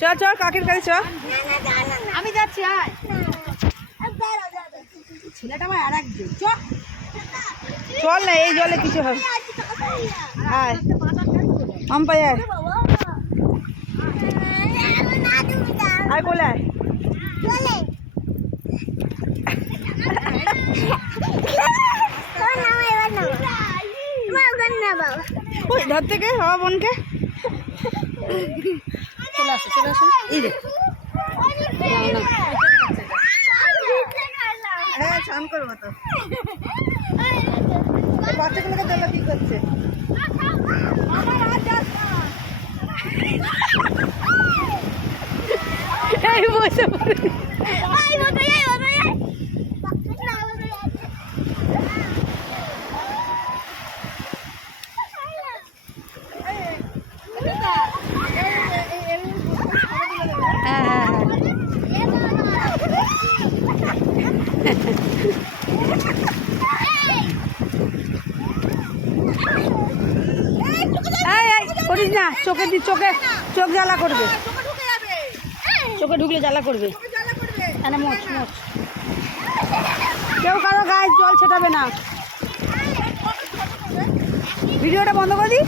চল চল কাকের কাছে চল। আমি যাচ্ছি। ছেলেটা আমার আর একজন। চল না, এই জলে কিছু হবে। আয় আম্পাই আয়, আয় কোলে আয়। ওই ধর থেকে বাবা বোনকে চলে আসো চলে আসো। এই রে। হ্যাঁ স্নান করবো তো। বাচ্চাগুলোকে জল কি করছে? এই বসে পড়ে। হ্যাঁ হ্যাঁ করিস না, চোখে চোখ জ্বালা করবে, চোখে ঢুকলে জ্বালা করবে। মোচ মোচ, কেউ কারো গায়ে জল ছেটাবে না। ভিডিওটা বন্ধ করে দিই।